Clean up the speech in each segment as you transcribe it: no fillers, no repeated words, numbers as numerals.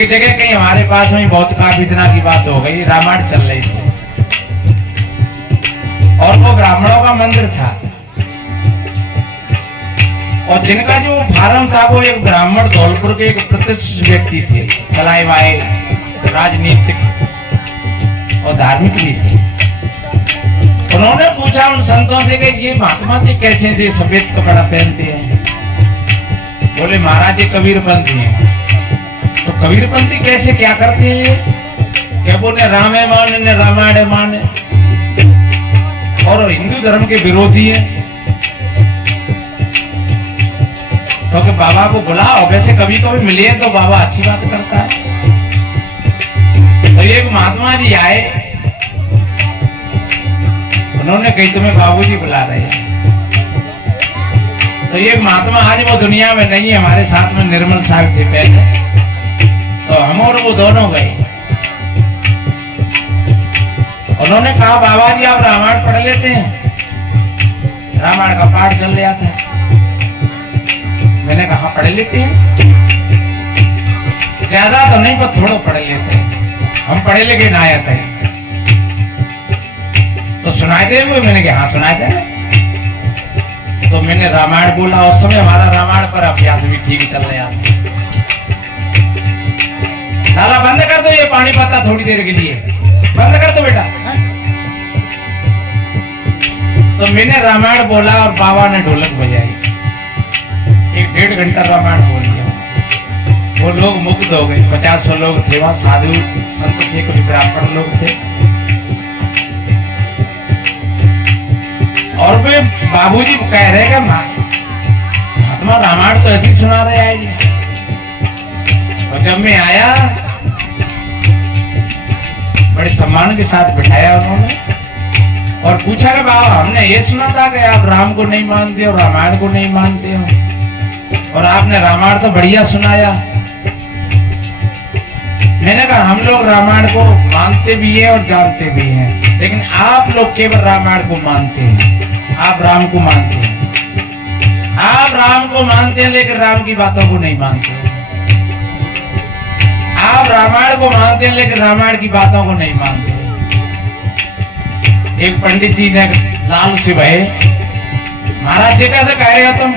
एक जगह कहीं हमारे पास में बहुत काफी दिनों की बात हो गई, रामायण चल रही थी और वो ब्राह्मणों का मंदिर था और जिनका जो फार्म था वो एक ब्राह्मण धौलपुर के एक प्रतिष्ठित व्यक्ति थे, चलाए वाए राजनीतिक और धार्मिक भी थे। उन्होंने पूछा उन संतों से कि ये महात्मा जी कैसे थे, सफेद कपड़ा पहनते हैं? बोले महाराज जी कबीरपंथी हैं। तो कबीरपंथी कैसे, क्या करते हैं? क्या बोले राम है माने ने रामायण है माने और हिंदू धर्म के विरोधी है। तो कि बाबा को बुलाओ, वैसे कभी कभी मिले तो बाबा अच्छी बात करता है। तो एक महात्मा जी आए, उन्होंने कही तुम्हें बाबूजी बुला रहे हैं। तो ये महात्मा आज वो दुनिया में नहीं है, हमारे साथ में निर्मल साहब थे पहले, तो हम और वो दोनों गए। उन्होंने कहा बाबा जी आप रामायण पढ़ लेते हैं? रामायण का पाठ चल रहा था। मैंने कहा पढ़ लेते हैं, ज्यादा तो नहीं पर थोड़ा पढ़ लेते हैं, हम पढ़े लिखे नायक हैं। तो सुनाई दे हुए? मैंने कहा हाँ सुनाई दे। तो मैंने रामायण बोला, उस समय हमारा रामायण पर अभ्यास भी ठीक चल रहा था। ताला बंद कर दो, ये पानी पाता थोड़ी देर के लिए बंद कर दो बेटा। तो मैंने रामायण बोला और बाबा ने ढोलक बजाई, 1-1.5 घंटा रामायण बोल दिया। वो लोग मुग्ध हो गए, 50-100 लोग थे वहां, साधु संत थे, कुछ ब्राह्मण लोग थे। और वे बाबूजी कह रहे हैं महात्मा रामायण तो ऐसी सुना रहे हैं जी। और जब मैं आया बड़े सम्मान के साथ बिठाया उन्होंने और पूछा कि बाबा हमने ये सुना था कि आप राम को नहीं मानते और रामायण को नहीं मानते हो और आपने रामायण तो बढ़िया सुनाया। मैंने कहा हम लोग रामायण को मानते भी हैं और जानते भी हैं, लेकिन आप लोग केवल रामायण को मानते हैं, आप राम को मानते हैं। आप राम को मानते हैं लेकिन राम की बातों को नहीं मानते। आप रामायण को मानते हैं लेकिन रामायण की बातों को नहीं मानते। एक पंडित जी ने लाल से भय महाराज जी कैसे कह रहे हो तुम?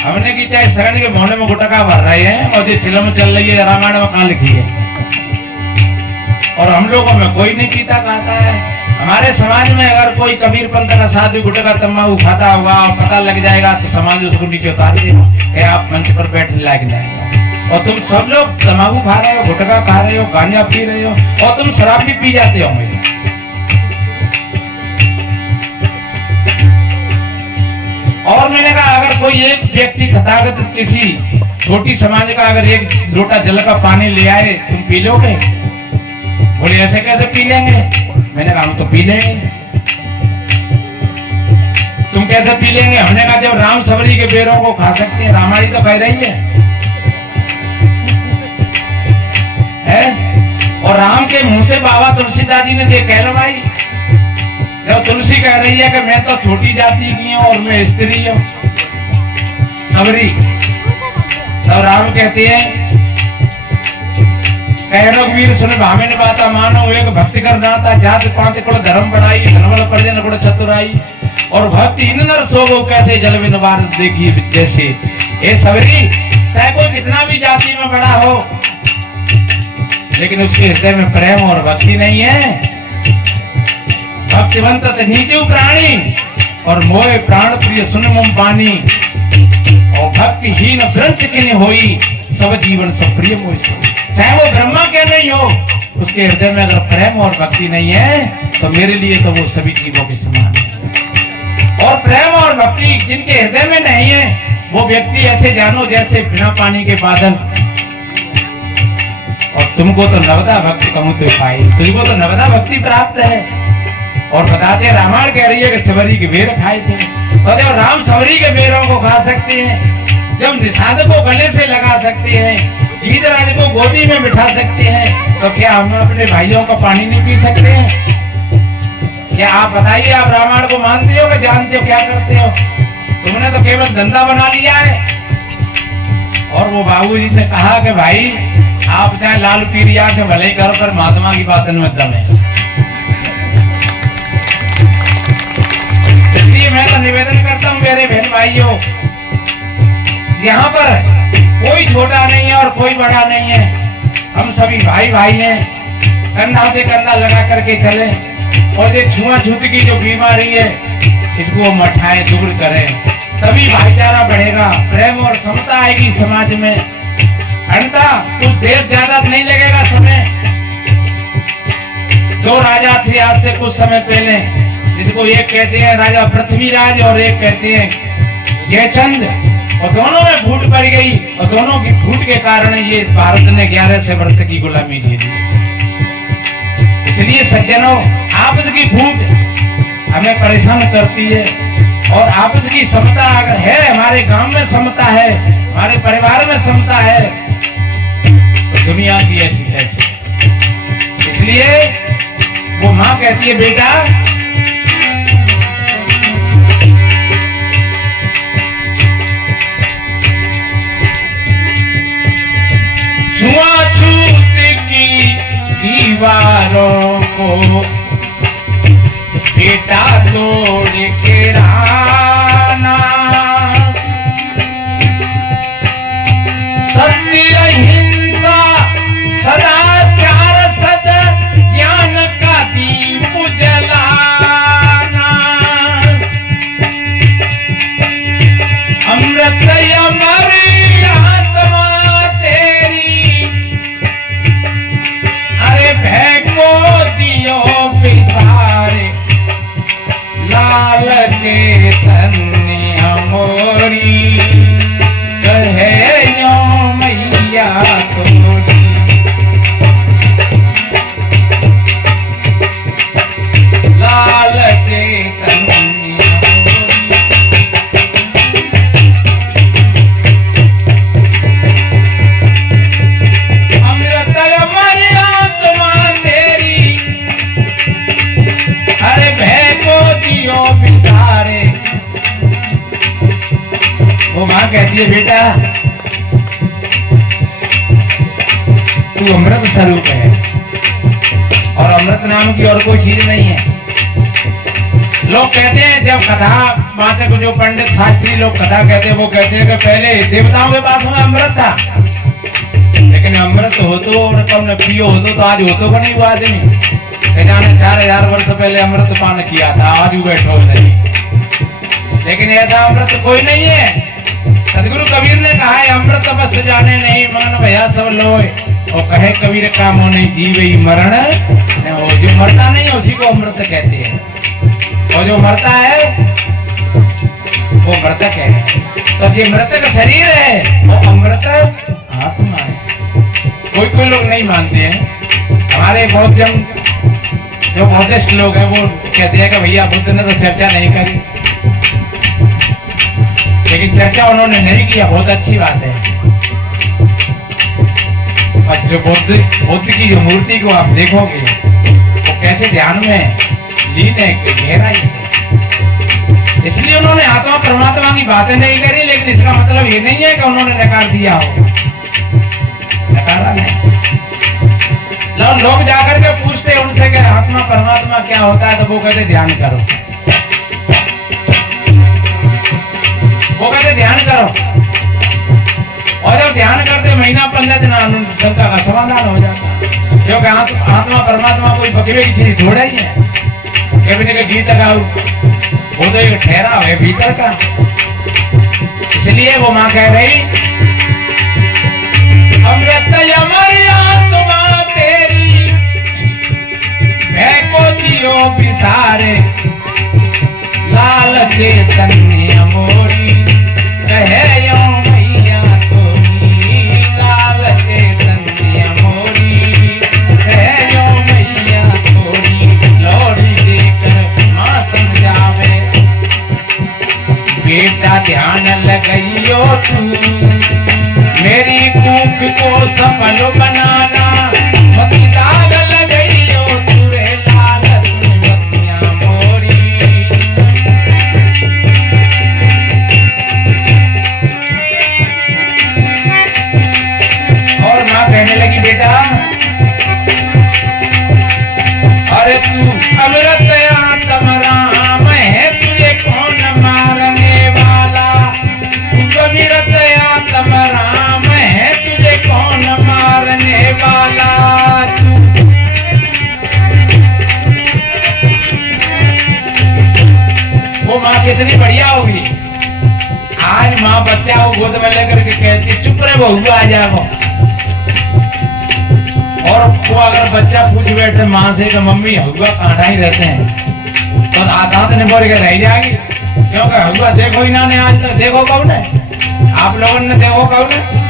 हमने की चाहे शरण के मोहने में गुटका भर रहे हैं और जो चिलम चल रही है रामायण में कहाँ लिखी है? और हम लोगों में कोई नहीं पीता खाता है। हमारे समाज में अगर कोई कबीर पंथ का साधु गुटका तम्बाकू खाता होगा और पता लग जाएगा तो समाज उसको नीचे उतार देगा, आप मंच पर बैठने लायक नहीं। और तुम सब लोग तम्बाकू खा रहे हो, गुटखा खा रहे हो, गांजा पी रहे हो और तुम शराब भी पी जाते होंगे। और मैंने कहा अगर कोई एक व्यक्ति तथागत किसी छोटी समाज का अगर एक लोटा जल का पानी ले आए तुम पी लोगे? बोले ऐसे कैसे पी लेंगे? मैंने कहा हम तो पी लेंगे। तुम कैसे पी लेंगे? हमने कहा जब राम सबरी के बेरों को खा सकते हैं, रामायण तो कह रही है? और राम के मुंह से बाबा तुलसीदास जी ने देख कह लो भाई, जब तुलसी कह रही है कि मैं तो छोटी जाति की हूं और मैं स्त्री हूं सबरी, तो राम कहते हैं वीर सुन भावे ने बाता मानो एक भक्ति कर नाता जात पांच कुल धर्म बढ़ाई धनवल परिजन गुण चतुराई और भक्ति इन नर सोगो कहते जल विनवार देखिए जैसे। ए सबरी चाहे कोई कितना भी जाति में बड़ा हो लेकिन उसके हृदय में प्रेम और भक्ति नहीं है। भक्तिवंत नीचे प्राणी और मोह प्राण प्रिय सुन मुम पानी और भक्तिहीन ग्रंथ किन होई सब जीवन सब प्रिय मोह। चाहे वो ब्रह्मा क्या नहीं हो, उसके हृदय में अगर प्रेम और भक्ति नहीं है तो मेरे लिए तो वो सभी जीवों के समान है। और प्रेम और भक्ति जिनके हृदय में नहीं है वो व्यक्ति ऐसे जानो जैसे बिना पानी के बादल। और तुमको तो नवदा भक्ति कहूं तो पाई, तुमको तो नवदा भक्ति प्राप्त है। और बताते रामायण कह रही है कि सबरी के बेर खाए थे, तो जब राम सबरी के बेरों को खा सकते हैं, जब निषाद को गले से लगा सकते हैं, गीतराज को गोदी में बिठा सकते हैं, तो क्या हम अपने भाइयों का पानी नहीं पी सकते हैं? क्या आप बताइए, आप रामायण को मानते हो कि जानते हो क्या करते हो? तुमने तो केवल धंधा बना लिया है। और वो बाबूजी ने कहा कि भाई आप चाहे लाल पीरिया के भले ही करो, पर महात्मा की बात में दम है। इसलिए मैं तो निवेदन करता हूँ मेरे बहन भाइयों, यहाँ पर कोई छोटा नहीं है और कोई बड़ा नहीं है, हम सभी भाई भाई हैं। कंधा से कंधा लगा करके चले और ये छुआछूत की जो बीमारी है इसको मटाएं, दूर करें, तभी भाईचारा बढ़ेगा, प्रेम और समता आएगी समाज में। अन्यथा कुछ देर ज्यादा नहीं लगेगा समय। दो राजा थे आज से कुछ समय पहले, जिसको एक कहते हैं राजा पृथ्वीराज और एक कहते हैं जयचंद, और दोनों में फूट पड़ गई और दोनों की फूट के कारण ये भारत ने 11 वर्ष की गुलामी झेली। इसलिए सज्जनों, आपस की फूट हमें परेशान करती है, और आपस की समता अगर है, हमारे गांव में समता है, हमारे परिवार में समता है, तो दुनिया की ऐसी ऐसी। इसलिए वो माँ कहती है बेटा छुआछूत की दीवारों को बेटा तोड़ के रहना, सत्य अहिंसा सदाचार सदा ज्ञान का दीप जलाना, अमृत अमर आत्मा तेरी, अरे भय को दियो पिसारे, लाल चैतन्य मोरी, कहे यो मैया तोरी, लाल चैतन्य अमृत अमर आत्मा तेरी, अरे भय को दियो बिसारे। वो माँ कहती है बेटा तू अमृत स्वरूप है, और अमृत नाम की और कोई चीज नहीं है। लोग कहते हैं, जब कथा वाचक जो पंडित शास्त्री लोग कथा कहते हैं, वो कहते हैं कि पहले देवताओं के पास में अमृत था, लेकिन अमृत हो तो तुमने पियो हो तो आज हो तो को नहीं हुआ आदमी। जाने 4000 वर्ष पहले अमृत पान किया था, आज बैठो नहीं, लेकिन ऐसा अमृत कोई नहीं है। सदगुरु कबीर ने कहा है, अमृत बस जाने नहीं मान भया सब लोए, और कहे कबीर कामो नहीं जीवे मरण हो। जो मरता नहीं है उसी को अमृत कहते हैं, और जो मरता है वो मृतक है। तो जो मृतक शरीर है वो अमृत आत्मा है। कोई कोई लोग नहीं मानते हैं। हमारे बहुत जन जो बौद्धिस्ट लोग हैं वो कहते हैं कि भैया बुद्ध ने तो चर्चा नहीं करी, लेकिन चर्चा उन्होंने नहीं किया, बहुत अच्छी बात है। और जो बुद्ध की जो मूर्ति को आप देखोगे वो कैसे ध्यान में लीन है, गहराई से। इसलिए उन्होंने आत्मा परमात्मा की बातें नहीं करी, लेकिन इसका मतलब ये नहीं है कि उन्होंने नकार दिया हो, नकारा नहीं। लोग जाकर के पूछते उनसे कि आत्मा परमात्मा क्या होता है, तो वो कहते ध्यान करो, वो कहते ध्यान करो। और जब ध्यान करते महीना 15 दिन सबका का समाधान हो जाता, क्योंकि आत्मा परमात्मा कोई बकरे की चीज थोड़ा ही है। के गीत गाओ, वो तो एक ठहराव है भीतर का। इसलिए वो माँ कह रही, अमृत अमर आत्मा तेरी, भय को दियो बिसारे, लाल चैतन्य मोरी, कहे यो मैया तोरी, लाल चैतन्य मोरी, कहे यो मैया तोरी, लोड़ी देकर माँ समझावे, बेटा ध्यान लगाइयो तू, मेरी कूक को सफल बनाना, मती दाग लगाइयो तू रे, लाल बतिया मोरी। और माँ कहने लगी, मारने वाला तू। वो माँ कितनी बढ़िया होगी, आज माँ बच्चा को गोद में लेकर के कहती चुप रहे बहू आ जाओ। और वो अगर बच्चा पूछ बैठे माँ से कि मम्मी हुआ कांटा ही रहते हैं, तो दांत ने बोल के रह जाएगी, क्योंकि हुआ देखो ही ना ने आज तक देखो कौन है, आप लोगों ने देखो कौन है।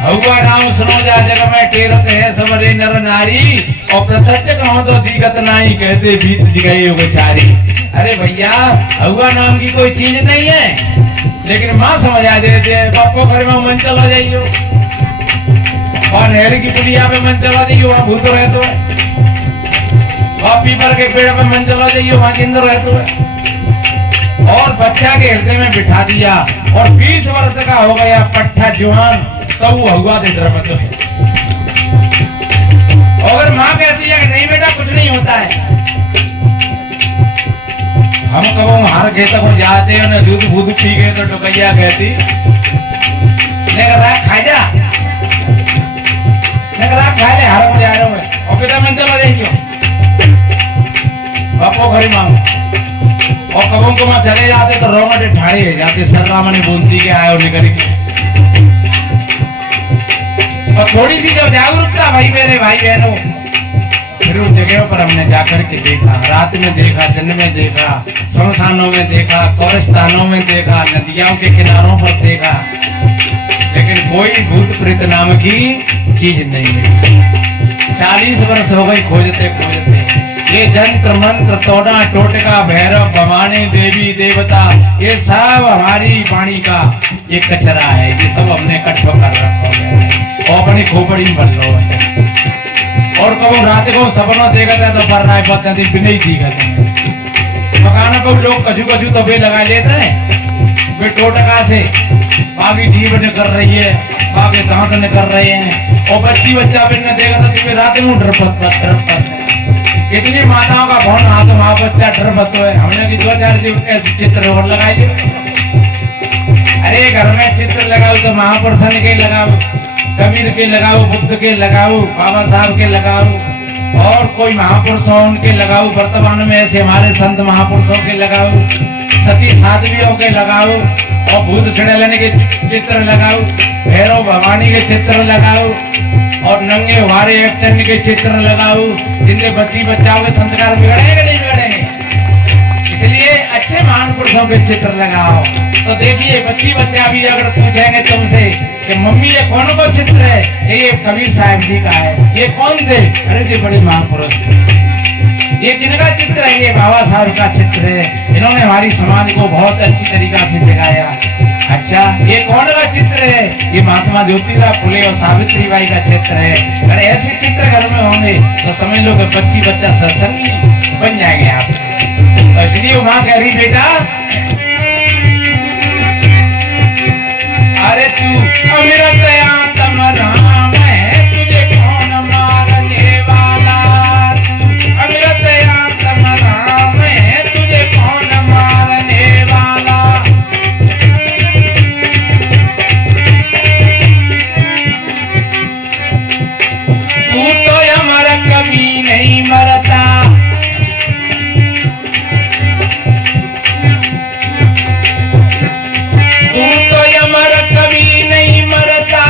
हुआ नाम सुनो जा जग में टेरत है समरे नर नारी, और प्रत्यक्ष कहो तो दिगत नहीं कहते बीत गए बेचारी। अरे भैया हुआ नाम की कोई चीज नहीं है, लेकिन माँ समझ आ देते हैं बापो घर में मन चला जाइयो, और नहर की पुलिया पे मन चला जाइए वहाँ भूत रहते है, और पीपल के पेड़ पे मन चला जाइए वहाँ जिंदा रहते है। और बच्चा के हृदय में बिठा दिया, और 20 वर्ष का हो गया पट्टा जवान, तो वो हुआ दे द्रपत है। अगर माँ कहती है कि नहीं बेटा कुछ नहीं होता है, हम कब हार खेत को जाते हैं दूध भूत पी गए तो टोकैया कहती खा जा खा ले हार में जा रहे हो, और कितना मन चला जाइए बापो घरी मांग। और कबों को वहां चले जाते तो रोंगटे ठाड़े जाते सररामनी बोलती के आयो निकल के। और थोड़ी सी जब जागरूकता भाई मेरे भाई बहनों, फिर उन जगहों पर हमने जाकर के देखा, रात में देखा, दिन में देखा, शमशानों में देखा, कब्रिस्तानों में देखा, नदियों के किनारों पर देखा, लेकिन कोई भूत प्रेत नाम की चीज नहीं मिली। 40 वर्ष हो गई खोजते खोजते। ये जंत्र मंत्र तोड़ा टोटका भैरव भवानी देवी देवता, ये सब हमारी वाणी का ये कचरा है, ये सब हमने इकट्ठा कर रखा है और अपनी खोपड़ी में भर लो है। और कबो रात को सपना देखा था तो पर राय पता थी बिना ही दिखा था। मकानों को लोग कछु कछु तो बे लगा लेते हैं, वे टोटका से बाकी जीव ने कर रही है, बाकी दांत ने कर रहे हैं, और बच्ची बच्चा भी ने देखा था तो रात में डरपत कितनी माताओं का भवन हाथ माँ बच्चा डरपत है। हमने भी 2-4 दिन ऐसे चित्र और लगाए थे। अरे घर में चित्र लगाओ तो महापुरुषों के लगाओ, कबीर के लगाओ, बुद्ध के लगाओ, बाबा साहब के लगाओ, और कोई महापुरुषों उनके लगाओ, वर्तमान में ऐसे हमारे संत महापुरुषों के लगाओ, सती साध्वियों के लगाओ, और भूत छुड़ैलन के चित्र लगाओ, भैरव भवानी के चित्र लगाओ, और नंगे हमारे एक्टर के चित्र लगाओ, जिनके बच्ची बच्चाओं के संस्कार बिगड़ेंगे नहीं बिगड़ेंगे। इसलिए अच्छे महान पुरुषों के चित्र लगाओ। तो देखिए बच्ची बच्चा भी अगर पूछेंगे तुमसे कि मम्मी ये कौन को चित्र है, ये कबीर साहब जी का है, ये कौन थे, अरे जी बड़े महापुरुष, ये जिनका चित्र है ये बाबा साहब का चित्र है, इन्होंने हमारी समाज को बहुत अच्छी तरीका से दिखाया। अच्छा ये कौन का चित्र है, ये महात्मा ज्योतिराव फुले और सावित्री बाई का चित्र है। अगर ऐसे चित्र घर में होंगे तो समझ लो कि बच्ची बच्चा सत्संगी बन जाएंगे आप। तो इसलिए माँ कह रही बेटा अरे तू अमृत आत्म राम है, तुझे कौन मारने वाला, अमृत आत्म राम है, तुझे कौन मारने वाला। तू तो अमर कभी नहीं मरता,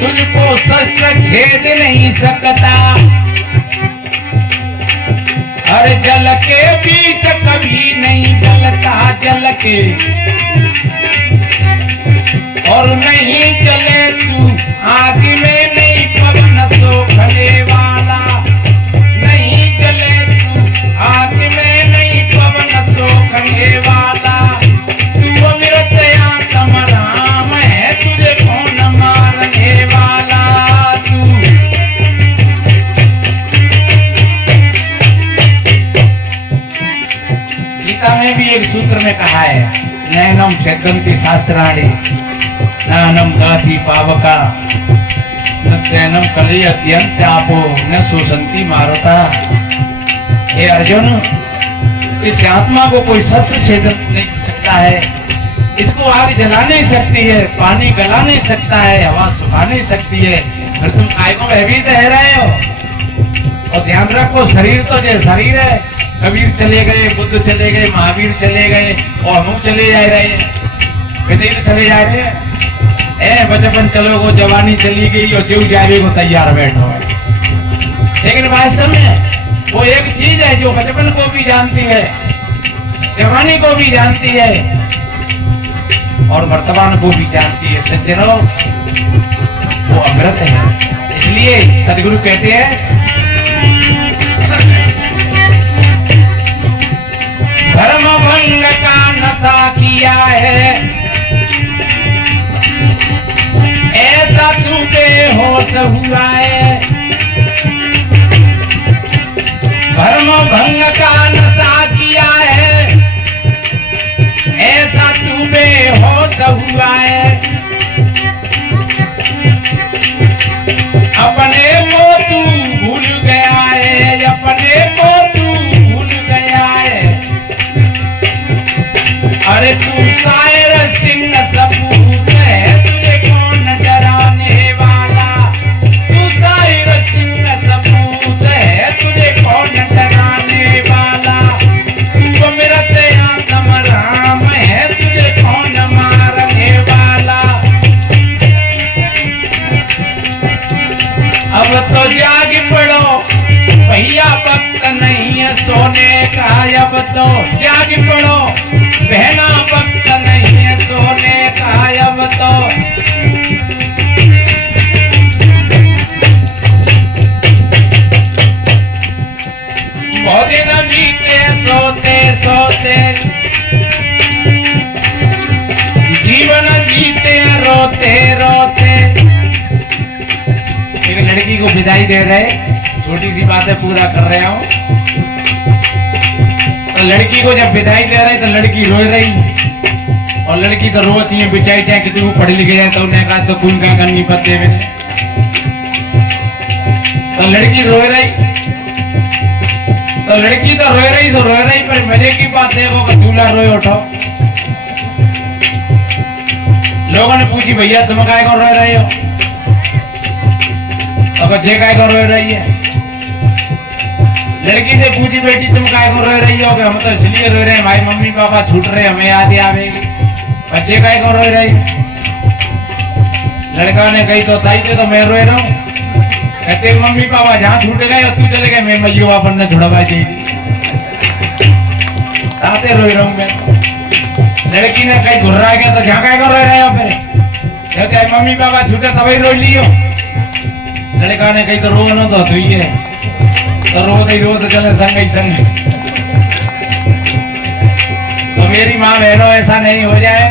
तुझको शस्त्र छेद नहीं सकता, हर जल के बीच कभी नहीं जलता जल के, और नहीं चले तू आग में नहीं पवन सोखने वाला, नहीं चले तू आग में नहीं पवन सोखने वाला। तू अमृत आत्म राम है, तुझे कौन मारने वाला। तू गीता में भी एक सूत्र में कहा है, नैनम छेदन्ति शास्त्राणि नानम गाति पावका न चैनम कलयति अंत्यापो न शोषन्ति मारुता। हे अर्जुन, इस आत्मा को कोई शस्त्र छेद नहीं सकता है, इसको आग जला नहीं सकती है, पानी गला नहीं सकता है, हवा सुखा नहीं सकती है, फिर तुम काय को भयभीत रह रहे हो। और ध्यान रखो, शरीर तो जो शरीर है, कबीर चले गए, बुद्ध चले गए, महावीर चले गए, और हम चले जा रहे हैं, विदेश चले जा रहे हैं। बचपन चलो गो, जवानी चली गई और जीव जावे को तैयार बैठो है। लेकिन वास्तव में वो एक चीज है जो बचपन को भी जानती है, जवानी को भी जानती है और वर्तमान को भी जानती है। सज्जनों, वो अमृत है। इसलिए सदगुरु कहते हैं, धर्म भंग का नशा किया है, ऐसा तू बेहोश हुआ है। धर्म भंग का नशा किया है, ऐसा तू बेहोश हुआ है। अपने को तू भूल गया है, अपने को तू भूल गया है। अरे तू शायर सिंह सपूत है, तुझे कौन डराने वाला। तू शायर सिंह सपूत है, तुझे कौन डराने वाला। तू अमृत आत्म राम है, तुझे कौन मारने वाला। अब तो जाग पड़ो भैया, वक्त नहीं है सोने का। अब तो जाग पड़ो बहना, वक्त नहीं है सोने का। अब तो बहुत दिन बीते सोते सोते, जीवन जीते रोते रोते। एक लड़की को विदाई दे रहे, छोटी सी बातें पूरा कर रहे हो। तो लड़की को जब विदाई दे रहे तो लड़की रो रही, और लड़की तो रोती है बेचारी, चाहे कि तू पढ़ लिखे जाए। तो उन्हें कहा तो कौन क्या करनी पत्ते में। तो लड़की रो रही, तो लड़की तो रो रही, पर मजे की बात है वो दूल्हा रोए उठो। लोगों ने पूछी भैया तुम काय को रो रहे हो, तो जे काय को रो रही है। लड़की से पूछी बेटी तुम काय को रो रही हो, हम तो इसलिए रो रहे हैं भाई मम्मी पापा छूट रहे, हमें याद आवेगी। बच्चे काय को रो रहे। लड़का ने कही तो ताई तो मैं रोए रहा हूँ। कहते मम्मी पापा जहाँ छूट गए और तू चले गए, मैं मैयो अपन ने छुड़वा चाहिए ताते रोए रहा हूँ मैं। लड़की ने कहीं घुर्रा गया तो जहाँ काय को रो रहे हो फिर। कहते मम्मी पापा छूटे तभी रो लियो। लड़का ने कही तो रो न तो तू ही है, तो रो तो चले संग ही संग। तो मेरी माँ बहनों ऐसा नहीं हो जाए।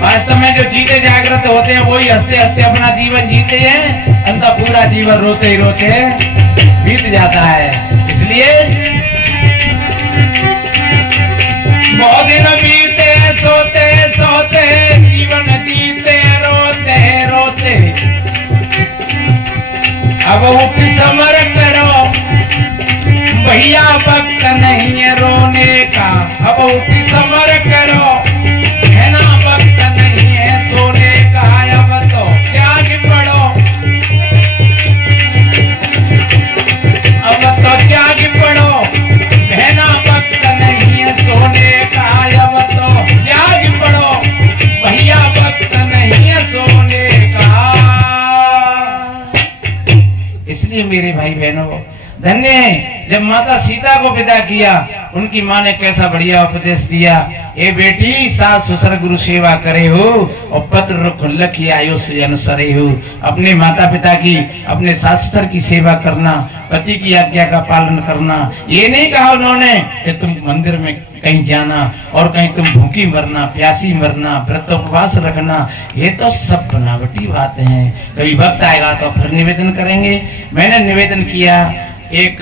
वास्तव में जो जीते जागृत होते हैं वही हंसते हंसते अपना जीवन जीते हैं, अंत पूरा जीवन रोते ही रोते बीत जाता है। इसलिए बहुत दिन बीते सोते सोते, जीवन जीते रोते रोते। अब उठ समर करो भैया, वक्त नहीं है रोने का। अब उठ समर करो है ना, वक्त नहीं है सोने का। अब तो त्याग पड़ो, अब तो त्याग पड़ो है ना, वक्त नहीं है सोने का। अब तो त्याग पड़ो भैया, वक्त नहीं है सोने का। इसलिए मेरे भाई बहनों, धन्य है जब माता सीता को विदा किया, उनकी माँ ने कैसा बढ़िया उपदेश दिया। ए बेटी, सास ससुर गुरु सेवा करे हो और पत्र रुख लखी आयुष अनुसरे हो। अपने माता पिता की, अपने सास ससुर की सेवा करना, पति की आज्ञा का पालन करना। ये नहीं कहा उन्होंने कि तुम मंदिर में कहीं जाना और कहीं तुम भूखी मरना, प्यासी मरना, व्रत उपवास रखना। ये तो सब बनावटी बातें हैं। कभी वक्त आएगा तो फिर निवेदन करेंगे। मैंने निवेदन किया एक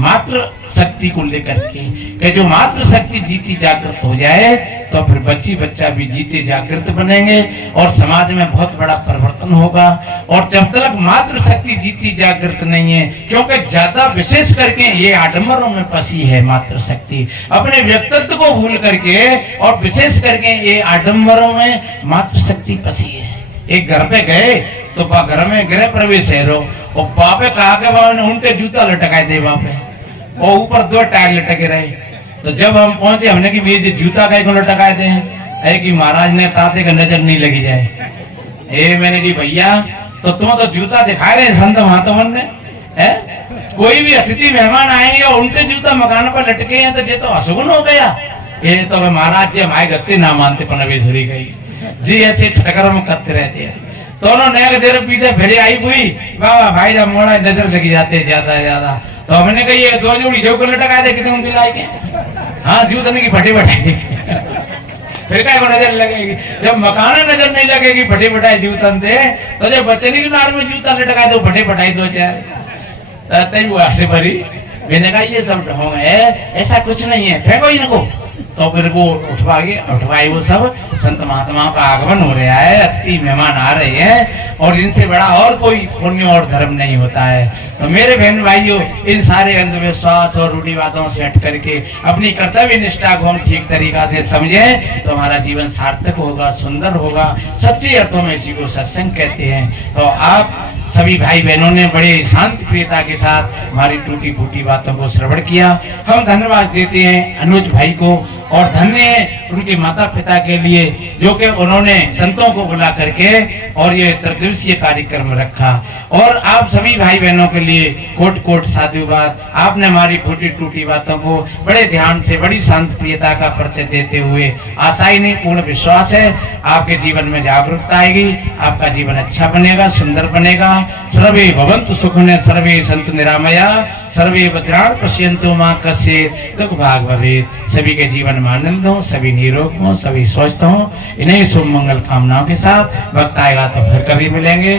मातृ शक्ति को लेकर के, कि जो मातृ शक्ति जीती जागृत हो जाए तो फिर बच्ची बच्चा भी जीते जागृत बनेंगे और समाज में बहुत बड़ा परिवर्तन होगा। और जब तक मातृशक्ति जीती जागृत नहीं है, क्योंकि ज्यादा विशेष करके ये आडंबरों में फंसी है मातृशक्ति, अपने व्यक्तित्व को भूल करके और विशेष करके ये आडंबरों में मातृशक्ति फंसी है। एक घर पे गए तो घर में गृह प्रवेश है रो, और बापे कहा के बाबा ने उनके जूता लटकाए दे बापे, और ऊपर 2 टायर लटके रहे। तो जब हम पहुंचे हमने कि ये जूता का को लटकाए थे है कि महाराज ने ताते का नजर नहीं लगी जाए। मैंने कि भैया तो तुम तो जूता दिखा रहे संत महात्मन ने है, कोई भी अतिथि मेहमान आएंगे और उनके जूता मकान पर लटके हैं तो ये तो अशुभन हो गया। ये तो महाराज जी हमारे गति ना मानते पनवेश्वरी गई जी, ऐसे ठकरम करते रहते हैं। तो उन्होंने देर पीछे फिर आई हुई बाबा भाई जब मोड़ा नजर लगी जाते ज्यादा ज्यादा। तो हमने कही 2 जोड़ी जो को लटका दे कितने उनकी लायक हाँ जूतने की फटी बटाई फिर क्या नजर लगेगी, जब मकान नजर नहीं लगेगी फटे बटाई जूतन से, तो जब बच्चे की नार में जूता लटका दो फटे बटाई 2-4 तय वो ऐसे भरी। मैंने कहा ये सब ढोंग है, ऐसा कुछ नहीं है, फेंको इनको। तो फिर वो उठवाई वो सब संत महात्माओं का आगमन हो रहा है, अतिथि मेहमान आ रहे हैं और इनसे बड़ा और कोई पुण्य और धर्म नहीं होता है। तो मेरे बहन भाइयों, इन सारे अंधविश्वास और रूढ़िवादों से हट करके अपनी कर्तव्य निष्ठा को हम ठीक तरीका से समझें तो हमारा जीवन सार्थक होगा, सुंदर होगा। सच्चे अर्थों में इसी को सत्संग कहते हैं। तो आप सभी भाई बहनों ने बड़े शांति प्रियता के साथ हमारी टूटी फूटी बातों को श्रवण किया। हम धन्यवाद देते हैं अनुज भाई को, और धन्य है उनके माता पिता के लिए जो कि उन्होंने संतों को बुला करके और ये त्रिदिवसीय कार्यक्रम रखा। और आप सभी भाई बहनों के लिए कोट कोट साधुवाद। आपने हमारी फूटी टूटी बातों को बड़े ध्यान से, बड़ी शांति प्रियता का परिचय देते हुए आशा ही नहीं पूर्ण विश्वास है आपके जीवन में जागरूकता आएगी, आपका जीवन अच्छा बनेगा, सुंदर बनेगा। सर्वे भवन्तु सुखिनः, सर्वे सन्तु निरामया, सर्वे भद्राणि पश्यन्तु मा कश्चित् दुःख भाग् भवेत्। सभी के जीवन में आनंद हो, सभी निरोग हो, सभी स्वस्थ हो। इन्हीं शुभ मंगल कामनाओं के साथ वक्त आएगा तो फिर कभी मिलेंगे।